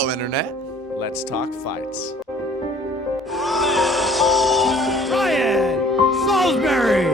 Hello, Internet. Let's talk fights. Ryan Salisbury.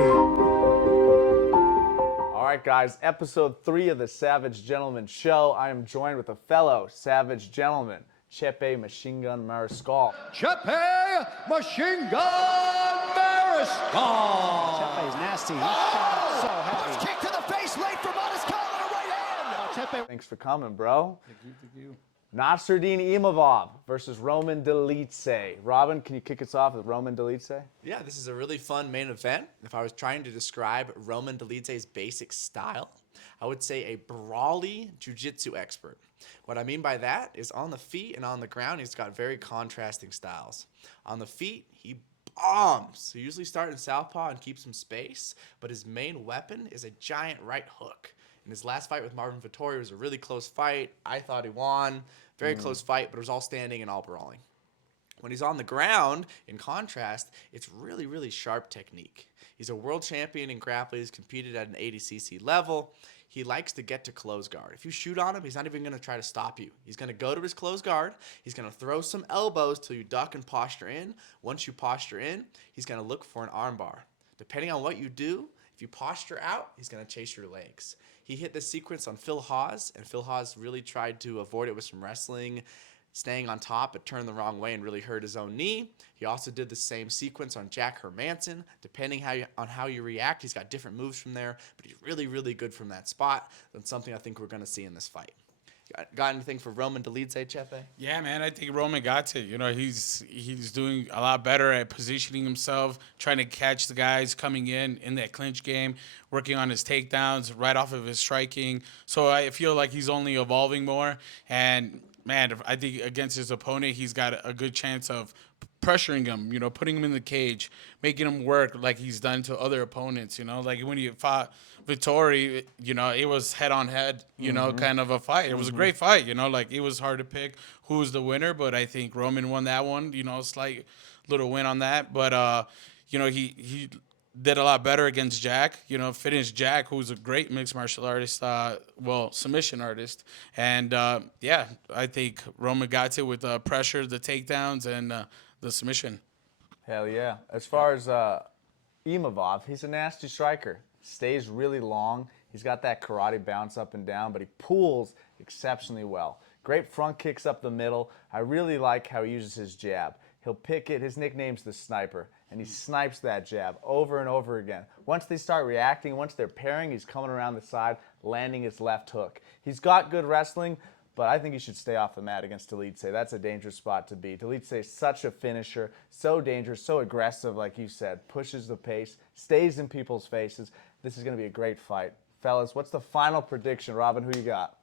All right, guys, episode 3 of the Savage Gentleman Show. I am joined with a fellow Savage Gentleman, Chepe Machine Gun Mariscal. Chepe Machine Gun Mariscal. Chepe is nasty. He's shot so heavy. Kick to the face, late for Mariscal and a right hand. Chepe. Thanks for coming, bro. Thank you. Nasruddin Imavov versus Roman Dolidze. Robin, can you kick us off with Roman Dolidze? Yeah, this is a really fun main event. If I was trying to describe Roman Dolidze's basic style, I would say a brawly jiu-jitsu expert. What I mean by that is on the feet and on the ground, he's got very contrasting styles. On the feet, he bombs. He usually starts in southpaw and keeps some space, but his main weapon is a giant right hook. In his last fight with Marvin Vettori, it was a really close fight. I thought he won. Very close fight, but it was all standing and all brawling. When he's on the ground, in contrast, it's really, really sharp technique. He's a world champion in grappling. He's competed at an 80cc level. He likes to get to close guard. If you shoot on him, he's not even going to try to stop you. He's going to go to his close guard. He's going to throw some elbows till you duck and posture in. Once you posture in, he's going to look for an armbar. Depending on what you do, if you posture out, he's going to chase your legs. He hit this sequence on Phil Hawes, and Phil Hawes really tried to avoid it with some wrestling, staying on top, but turned the wrong way and really hurt his own knee. He also did the same sequence on Jack Hermanson. Depending on how you react, he's got different moves from there, but he's really, really good from that spot. That's something I think we're going to see in this fight. Got anything for Roman Dolidze, Chepe? Yeah, man, I think Roman got it. You know, he's doing a lot better at positioning himself, trying to catch the guys coming in that clinch game, working on his takedowns right off of his striking. So I feel like he's only evolving more. And, man, I think against his opponent, he's got a good chance of pressuring him, you know, putting him in the cage, making him work like he's done to other opponents, you know. Like when he fought Vettori, you know, it was head-on-head, you know, kind of a fight. It was a great fight, you know. Like, it was hard to pick who was the winner, but I think Roman won that one, you know, slight little win on that. But, you know, he did a lot better against Jack, you know, finished Jack, who's a great mixed martial artist, submission artist. And, yeah, I think Roman got it with pressure, the takedowns, and the submission. Hell yeah. As far as Imavov, he's a nasty striker. Stays really long. He's got that karate bounce up and down, but he pulls exceptionally well. Great front kicks up the middle. I really like how he uses his jab. He'll pick it. His nickname's the Sniper, and he snipes that jab over and over again. Once they start reacting, once they're pairing, he's coming around the side, landing his left hook. He's got good wrestling, but I think he should stay off the mat against Dolidze. That's a dangerous spot to be. Dolidze is such a finisher, so dangerous, so aggressive, like you said, pushes the pace, stays in people's faces. This is going to be a great fight. Fellas, what's the final prediction? Robin, who you got?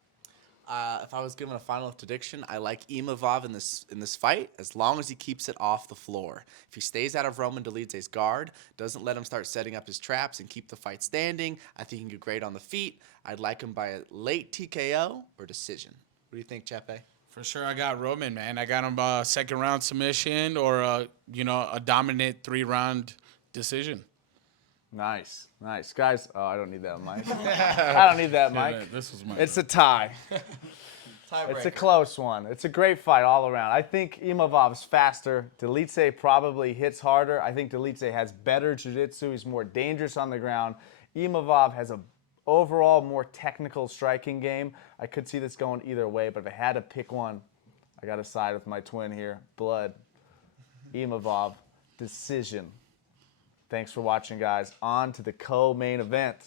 If I was given a final prediction, I like Imavov in this fight as long as he keeps it off the floor. If he stays out of Roman Dolidze's guard, doesn't let him start setting up his traps and keep the fight standing, I think he can do great on the feet. I'd like him by a late TKO or decision. What do you think, Chepe? For sure, I got Roman, man. I got him second round submission or you know, a dominant 3-round decision. Nice. Guys, oh, I don't need that mic. I don't need that mic. This was my It's a tie. It's a close one. It's a great fight all around. I think Imavov's faster. Dolidze probably hits harder. I think Dolidze has better jiu-jitsu. He's more dangerous on the ground. Imavov has a overall more technical striking game. I could see this going either way, but if I had to pick one, I got to side with my twin here. Blood. Imavov. Decision. Thanks for watching, guys. On to the co-main event.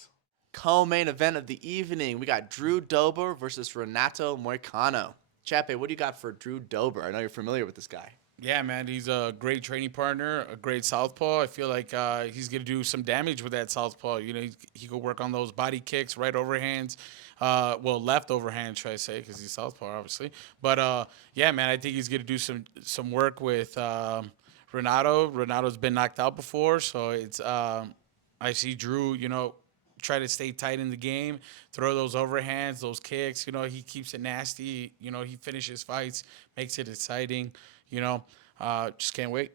Co-main event of the evening. We got Drew Dober versus Renato Moicano. Chepe, what do you got for Drew Dober? I know you're familiar with this guy. Yeah, man, he's a great training partner, a great southpaw. I feel like he's going to do some damage with that southpaw. You know, he could work on those body kicks, right overhands. Well, left overhand, should I say, because he's southpaw, obviously. But, yeah, man, I think he's going to do some work with Renato. Renato's been knocked out before, so it's I see Drew, you know, try to stay tight in the game, throw those overhands, those kicks. You know, he keeps it nasty. You know, he finishes fights, makes it exciting. You know, just can't wait.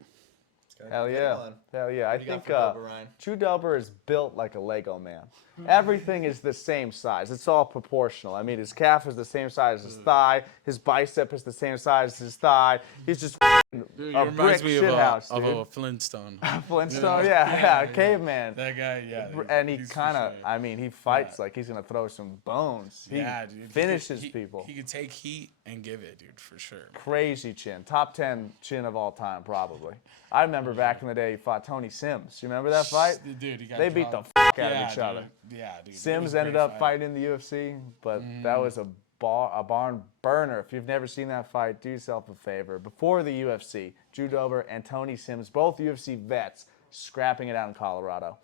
Hell Good yeah. one. Hell yeah. I do you got think for Dober, Ryan? Drew Dober is built like a Lego man. Everything is the same size. It's all proportional. I mean, his calf is the same size as his thigh. His bicep is the same size as his thigh. He's just Dude, a he brick reminds me shithouse, of dude. a Flintstone. Flintstone, yeah, caveman. That guy, yeah. And he he's for kind of, sure. I mean, he fights like he's gonna throw some bones. He Yeah, dude. finishes He people. He could take heat and give it, dude, for sure. Crazy chin, top 10 chin of all time, probably. I remember back in the day he fought Tony Sims. You remember that fight? Dude, he got They beat the dropped. fuck out of each dude. other. Yeah, dude. It was Sims a ended great up fight. fighting in the UFC, but that was a barn burner. If you've never seen that fight, do yourself a favor. Before the UFC, Drew Dober and Tony Sims, both UFC vets, scrapping it out in Colorado.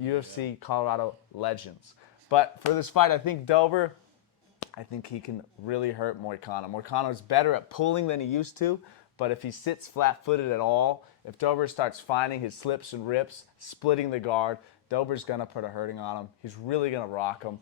UFC Colorado legends. But for this fight, I think Dober, I think he can really hurt Moicano. Moicano's better at pulling than he used to, but if he sits flat-footed at all, if Dober starts finding his slips and rips, splitting the guard, Dober's going to put a hurting on him. He's really going to rock him.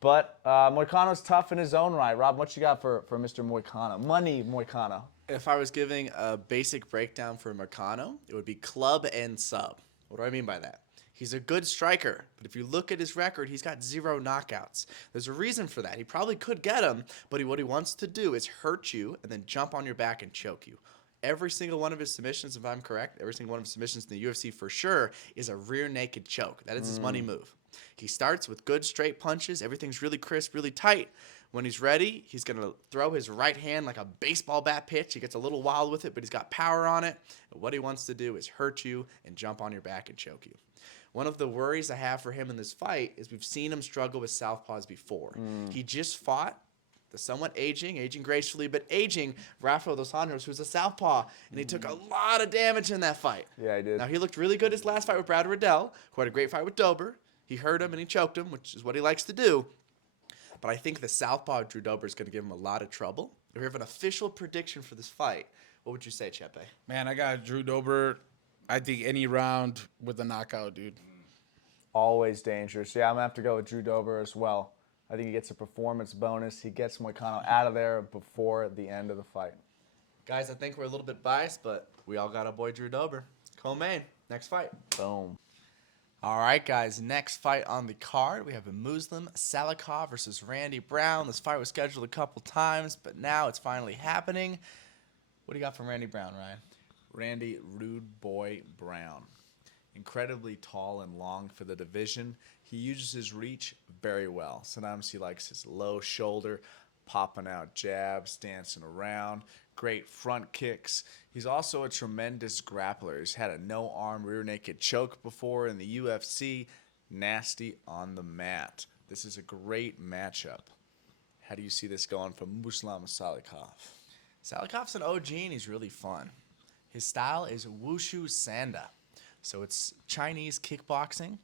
But Moicano's tough in his own right. Rob, what you got for Mr. Moicano? Money Moicano. If I was giving a basic breakdown for Moicano, it would be club and sub. What do I mean by that? He's a good striker, but if you look at his record, he's got 0 knockouts. There's a reason for that. He probably could get him, but what he wants to do is hurt you and then jump on your back and choke you. Every single one of his submissions, if I'm correct, every single one of his submissions in the UFC for sure is a rear naked choke. That is his money move. He starts with good straight punches. Everything's really crisp, really tight. When he's ready, he's going to throw his right hand like a baseball bat pitch. He gets a little wild with it, but he's got power on it. And what he wants to do is hurt you and jump on your back and choke you. One of the worries I have for him in this fight is we've seen him struggle with southpaws before. He just fought the somewhat aging gracefully, but aging Rafael dos Anjos, who's a southpaw, and he took a lot of damage in that fight. Yeah, he did. Now, he looked really good his last fight with Brad Riddell, who had a great fight with Dober. He hurt him and he choked him, which is what he likes to do. But I think the southpaw Drew Dober is going to give him a lot of trouble. If we have an official prediction for this fight, what would you say, Chepe? Man, I got Drew Dober. I think any round with a knockout, dude. Always dangerous. Yeah, I'm going to have to go with Drew Dober as well. I think he gets a performance bonus. He gets Moicano out of there before the end of the fight. Guys, I think we're a little bit biased, but we all got our boy Drew Dober. Co-main, next fight. Boom. All right, guys, next fight on the card, we have a Muslim Salikov versus Randy Brown. This fight was scheduled a couple times, but now it's finally happening. What do you got from Randy Brown, Ryan? Randy Rude Boy Brown. Incredibly tall and long for the division. He uses his reach very well. Sometimes he likes his low shoulder, popping out jabs, dancing around, great front kicks. He's also a tremendous grappler. He's had a no-arm rear naked choke before in the UFC. Nasty on the mat. This is a great matchup. How do you see this going for Muslim Salikov? Salikov's an OG and he's really fun. His style is wushu sanda. So it's Chinese kickboxing.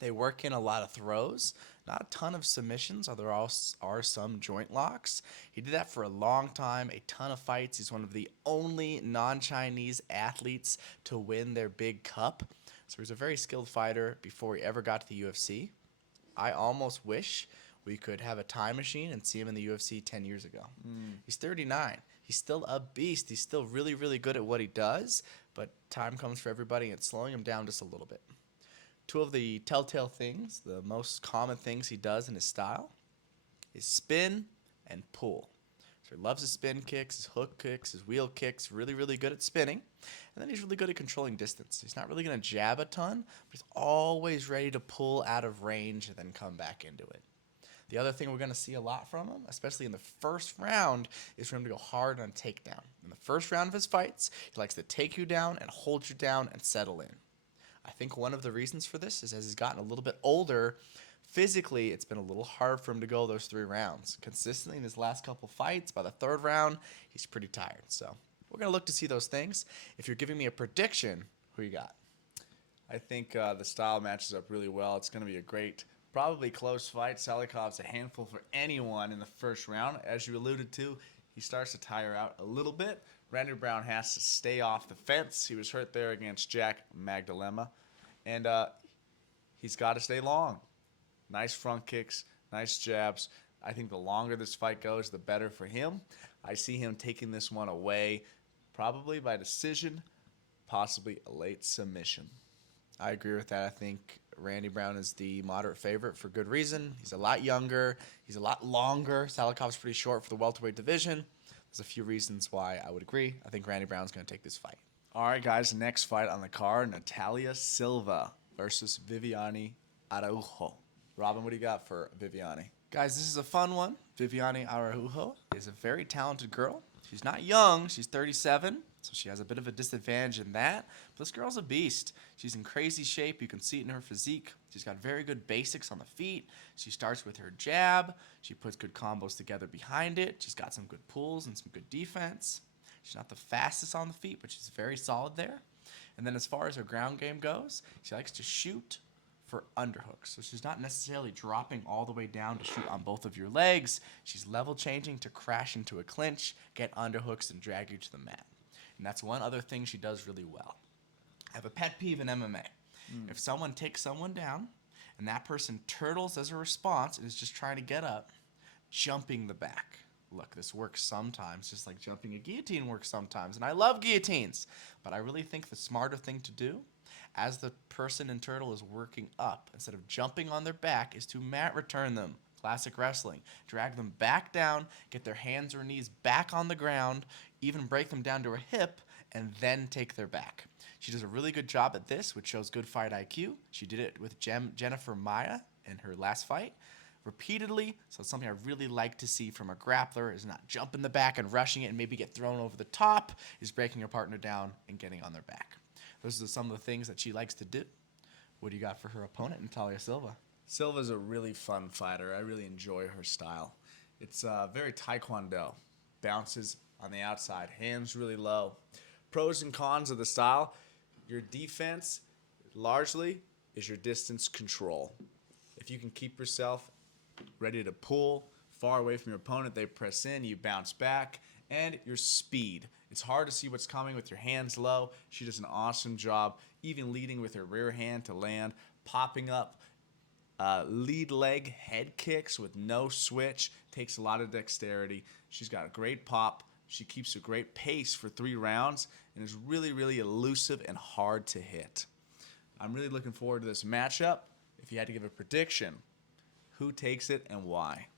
They work in a lot of throws, not a ton of submissions, although there are some joint locks. He did that for a long time, a ton of fights. He's one of the only non-Chinese athletes to win their big cup. So he's a very skilled fighter before he ever got to the UFC. I almost wish we could have a time machine and see him in the UFC 10 years ago. He's 39. He's still a beast. He's still really, really good at what he does, but time comes for everybody and it's slowing him down just a little bit. Two of the telltale things, the most common things he does in his style, is spin and pull. So he loves his spin kicks, his hook kicks, his wheel kicks, really, really good at spinning. And then he's really good at controlling distance. He's not really going to jab a ton, but he's always ready to pull out of range and then come back into it. The other thing we're going to see a lot from him, especially in the first round, is for him to go hard on takedown. In the first round of his fights, he likes to take you down and hold you down and settle in. I think one of the reasons for this is as he's gotten a little bit older, physically it's been a little hard for him to go those 3 rounds. Consistently in his last couple fights, by the 3rd round, he's pretty tired. So we're going to look to see those things. If you're giving me a prediction, who you got? I think the style matches up really well. It's going to be a great, probably close fight. Salikov's a handful for anyone in the first round. As you alluded to, he starts to tire out a little bit. Randy Brown has to stay off the fence. He was hurt there against Jack Magdalema. And he's got to stay long. Nice front kicks, nice jabs. I think the longer this fight goes, the better for him. I see him taking this one away, probably by decision, possibly a late submission. I agree with that. I think Randy Brown is the moderate favorite for good reason. He's a lot younger. He's a lot longer. Salakov's pretty short for the welterweight division. There's a few reasons why I would agree. I think Randy Brown's going to take this fight. All right, guys, next fight on the card, Natalia Silva versus Viviane Araujo. Robin, what do you got for Viviane? Guys, this is a fun one. Viviane Araujo is a very talented girl. She's not young. She's 37, so she has a bit of a disadvantage in that. But this girl's a beast. She's in crazy shape. You can see it in her physique. She's got very good basics on the feet. She starts with her jab. She puts good combos together behind it. She's got some good pulls and some good defense. She's not the fastest on the feet, but she's very solid there. And then as far as her ground game goes, she likes to shoot for underhooks. So she's not necessarily dropping all the way down to shoot on both of your legs. She's level changing to crash into a clinch, get underhooks, and drag you to the mat. And that's one other thing she does really well. I have a pet peeve in MMA. If someone takes someone down and that person turtles as a response and is just trying to get up, jumping the back. Look, this works sometimes, just like jumping a guillotine works sometimes. And I love guillotines. But I really think the smarter thing to do as the person in turtle is working up, instead of jumping on their back, is to mat return them. Classic wrestling. Drag them back down, get their hands or knees back on the ground, even break them down to a hip, and then take their back. She does a really good job at this, which shows good fight IQ. She did it with Jennifer Maia in her last fight repeatedly, so it's something I really like to see from a grappler, is not jump in the back and rushing it and maybe get thrown over the top, is breaking your partner down and getting on their back. Those are some of the things that she likes to do. What do you got for her opponent, Natalia Silva? Silva's a really fun fighter. I really enjoy her style. It's very taekwondo. Bounces on the outside, hands really low. Pros and cons of the style: your defense largely is your distance control. If you can keep yourself ready to pull far away from your opponent, they press in, you bounce back, and your speed. It's hard to see what's coming with your hands low. She does an awesome job, even leading with her rear hand to land, popping up lead leg head kicks with no switch. Takes a lot of dexterity. She's got a great pop. She keeps a great pace for 3 rounds and is really, really elusive and hard to hit. I'm really looking forward to this matchup. If you had to give a prediction, who takes it and why?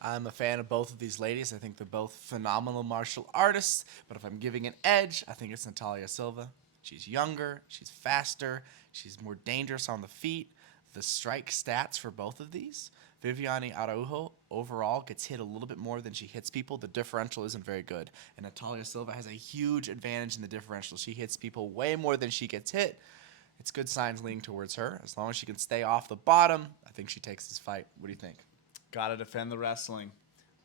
I'm a fan of both of these ladies. I think they're both phenomenal martial artists. But if I'm giving an edge, I think it's Natalia Silva. She's younger, she's faster, she's more dangerous on the feet. The strike stats for both of these, Viviane Araujo overall gets hit a little bit more than she hits people. The differential isn't very good. And Natalia Silva has a huge advantage in the differential. She hits people way more than she gets hit. It's good signs leaning towards her. As long as she can stay off the bottom, I think she takes this fight. What do you think? Gotta defend the wrestling.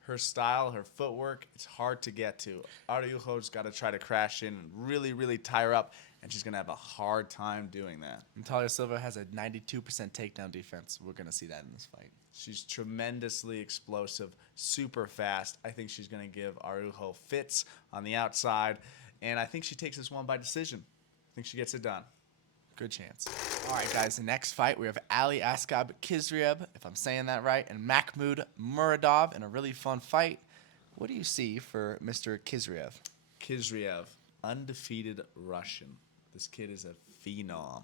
Her style, her footwork, it's hard to get to. Araujo's got to try to crash in and really, really tie her up, and she's going to have a hard time doing that. Natalia Silva has a 92% takedown defense. We're going to see that in this fight. She's tremendously explosive, super fast. I think she's going to give Araujo fits on the outside, and I think she takes this one by decision. I think she gets it done. Good chance. All right, guys, the next fight, we have Ali Askab Kizriev, if I'm saying that right, and Mahmoud Muradov in a really fun fight. What do you see for Mr. Kizriev? Kizriev, undefeated Russian. This kid is a phenom.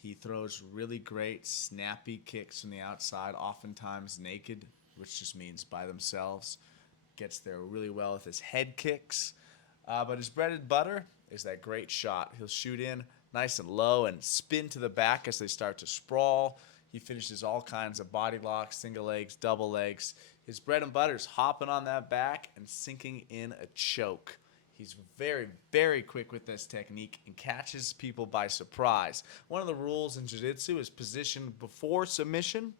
He throws really great, snappy kicks from the outside, oftentimes naked, which just means by themselves. Gets there really well with his head kicks. But his bread and butter is that great shot. He'll shoot in nice and low and spin to the back as they start to sprawl. He finishes all kinds of body locks, single legs, double legs. His bread and butter is hopping on that back and sinking in a choke. He's very, very quick with this technique and catches people by surprise. One of the rules in jiu-jitsu is position before submission,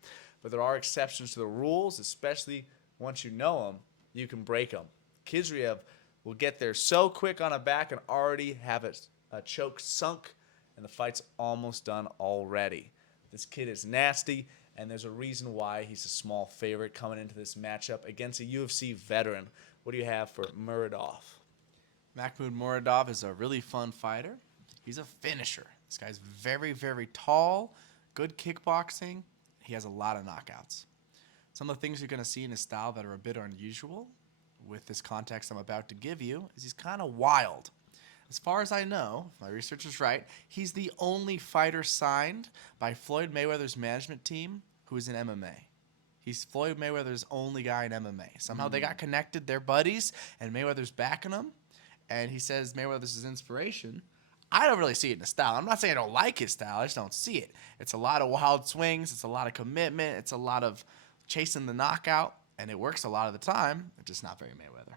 but there are exceptions to the rules, especially once you know them, you can break them. Kizriev will get there so quick on a back and already have a choke sunk, and the fight's almost done already. This kid is nasty, and there's a reason why he's a small favorite coming into this matchup against a UFC veteran. What do you have for Muradov? Mahmoud Muradov is a really fun fighter. He's a finisher. This guy's very, very tall, good kickboxing. He has a lot of knockouts. Some of the things you're going to see in his style that are a bit unusual with this context I'm about to give you is he's kind of wild. As far as I know, if my research is right, he's the only fighter signed by Floyd Mayweather's management team who is in MMA. He's Floyd Mayweather's only guy in MMA. Somehow they got connected. They're buddies, and Mayweather's backing him. And he says Mayweather's his inspiration. I don't really see it in his style. I'm not saying I don't like his style. I just don't see it. It's a lot of wild swings. It's a lot of commitment. It's a lot of chasing the knockout. And it works a lot of the time. It's just not very Mayweather.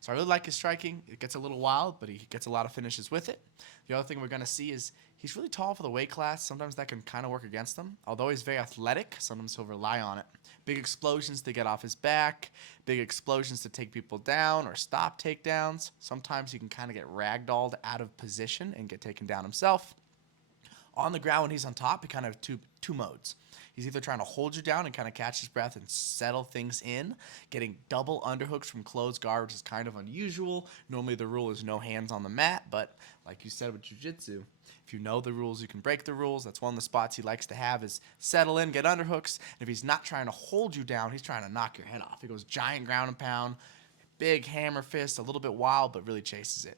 So I really like his striking. It gets a little wild, but he gets a lot of finishes with it. The other thing we're going to see is he's really tall for the weight class. Sometimes that can kind of work against him. Although he's very athletic, sometimes he'll rely on it. Big explosions to get off his back, big explosions to take people down or stop takedowns. Sometimes he can kind of get ragdolled out of position and get taken down himself. On the ground when he's on top, he kind of have two modes. He's either trying to hold you down and kind of catch his breath and settle things in, getting double underhooks from closed guard, which is kind of unusual. Normally the rule is no hands on the mat, but like you said with jiu-jitsu, if you know the rules, you can break the rules. That's one of the spots he likes to have is settle in, get underhooks. And if he's not trying to hold you down, he's trying to knock your head off. He goes giant ground and pound, big hammer fist, a little bit wild, but really chases it.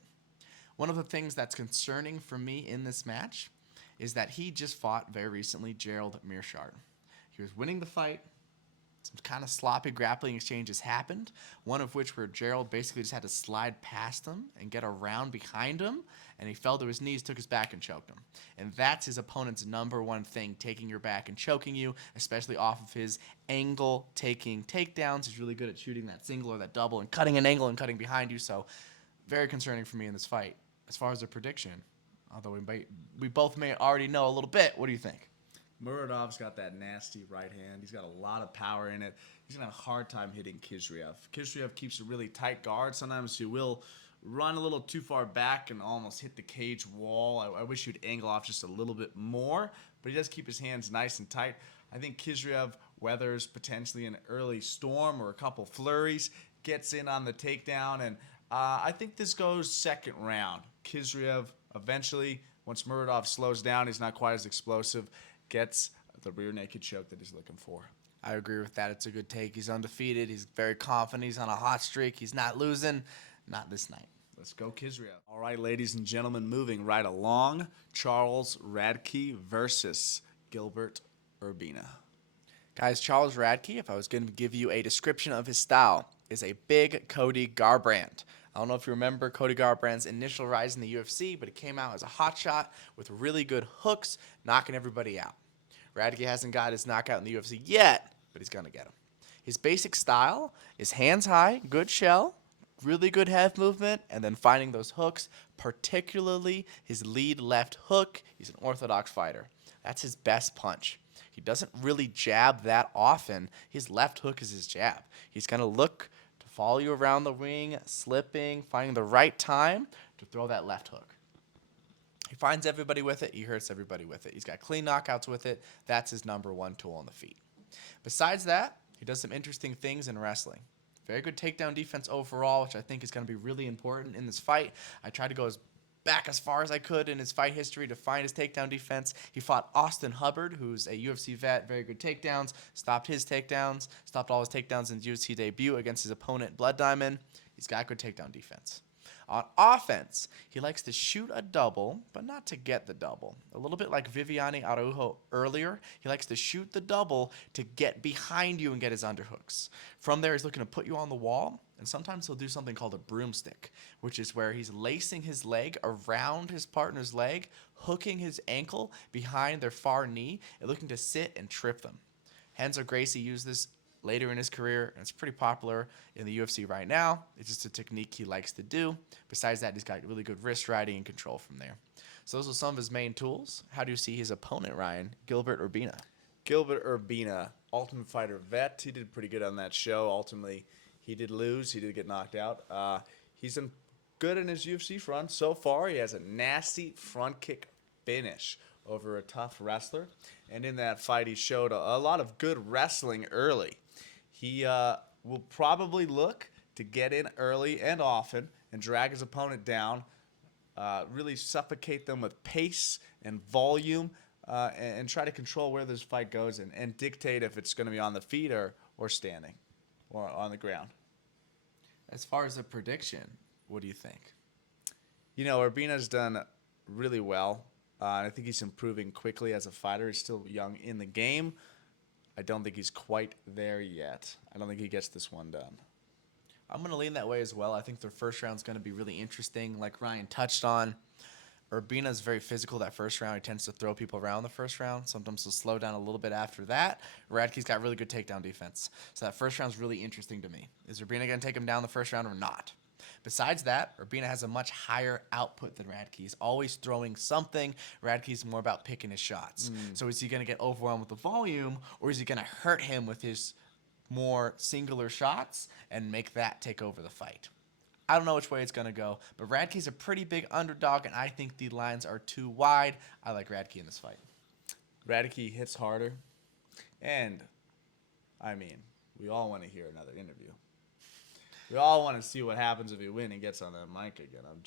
One of the things that's concerning for me in this match is that he just fought very recently Gerald Meerschaert. He was winning the fight. Some kind of sloppy grappling exchanges happened, one of which where Gerald basically just had to slide past him and get around behind him, and he fell to his knees, took his back, and choked him. And that's his opponent's number one thing, taking your back and choking you, especially off of his angle-taking takedowns. He's really good at shooting that single or that double and cutting an angle and cutting behind you, so very concerning for me in this fight. As far as the prediction, although we both may already know a little bit, what do you think? Muradov's got that nasty right hand. He's got a lot of power in it. He's going to have a hard time hitting Khizriev. Khizriev keeps a really tight guard. Sometimes he will run a little too far back and almost hit the cage wall. I wish he'd angle off just a little bit more, but he does keep his hands nice and tight. I think Khizriev weathers potentially an early storm or a couple flurries, gets in on the takedown, and I think this goes second round. Khizriev eventually, once Muradov slows down, he's not quite as explosive, gets the rear naked choke that he's looking for. I agree with that. It's a good take. He's undefeated. He's very confident. He's on a hot streak. He's not losing. Not this night. Let's go Khizriev. All right, ladies and gentlemen, moving right along. Charles Radke versus Gilbert Urbina. Guys, Charles Radke, if I was going to give you a description of his style, is a big Cody Garbrandt. I don't know if you remember Cody Garbrandt's initial rise in the UFC, but he came out as a hotshot with really good hooks, knocking everybody out. Radke hasn't got his knockout in the UFC yet, but he's going to get him. His basic style is hands high, good shell, really good head movement, and then finding those hooks, particularly his lead left hook. He's an orthodox fighter. That's his best punch. He doesn't really jab that often. His left hook is his jab. He's going to look to follow you around the ring, slipping, finding the right time to throw that left hook. He finds everybody with it. He hurts everybody with it. He's got clean knockouts with it. That's his number one tool on the feet. Besides that, he does some interesting things in wrestling. Very good takedown defense overall, which I think is going to be really important in this fight. I tried to go back as far as I could in his fight history to find his takedown defense. He fought Austin Hubbard, who's a UFC vet, very good takedowns, stopped his takedowns, stopped all his takedowns in his UFC debut against his opponent, Blood Diamond. He's got good takedown defense. On offense, he likes to shoot a double, but not to get the double. A little bit like Viviane Araujo earlier, he likes to shoot the double to get behind you and get his underhooks. From there, he's looking to put you on the wall, and sometimes he'll do something called a broomstick, which is where he's lacing his leg around his partner's leg, hooking his ankle behind their far knee, and looking to sit and trip them. Renzo Gracie used this later in his career, and it's pretty popular in the UFC right now. It's just a technique he likes to do. Besides that, he's got really good wrist riding and control from there. So those are some of his main tools. How do you see his opponent, Ryan? Gilbert Urbina. Gilbert Urbina, Ultimate Fighter vet. He did pretty good on that show. Ultimately, he did lose. He did get knocked out. He's been good in his UFC run so far. He has a nasty front kick finish over a tough wrestler. And in that fight, he showed a lot of good wrestling early. He will probably look to get in early and often and drag his opponent down, really suffocate them with pace and volume, and try to control where this fight goes and dictate if it's going to be on the feet or standing or on the ground. As far as a prediction, what do you think? You know, Urbina's done really well. I think he's improving quickly as a fighter. He's still young in the game. I don't think he's quite there yet. I don't think he gets this one done. I'm going to lean that way as well. I think their first round's going to be really interesting. Like Ryan touched on, Urbina's very physical that first round. He tends to throw people around the first round. Sometimes he'll slow down a little bit after that. Radke's got really good takedown defense. So that first round's really interesting to me. Is Urbina going to take him down the first round or not? Besides that, Urbina has a much higher output than Radke. He's always throwing something. Radke's more about picking his shots. So is he going to get overwhelmed with the volume, or is he going to hurt him with his more singular shots and make that take over the fight? I don't know which way it's going to go, but Radke's a pretty big underdog, and I think the lines are too wide. I like Radke in this fight. Radke hits harder. And, I mean, we all want to hear another interview. We all want to see what happens if he wins and gets on that mic again. I'm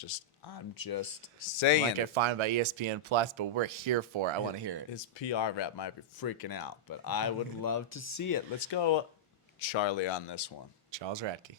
just saying. Might get fined by ESPN Plus, but we're here for it. I want to hear it. His PR rep might be freaking out, but I would love to see it. Let's go Charlie on this one. Charles Radke.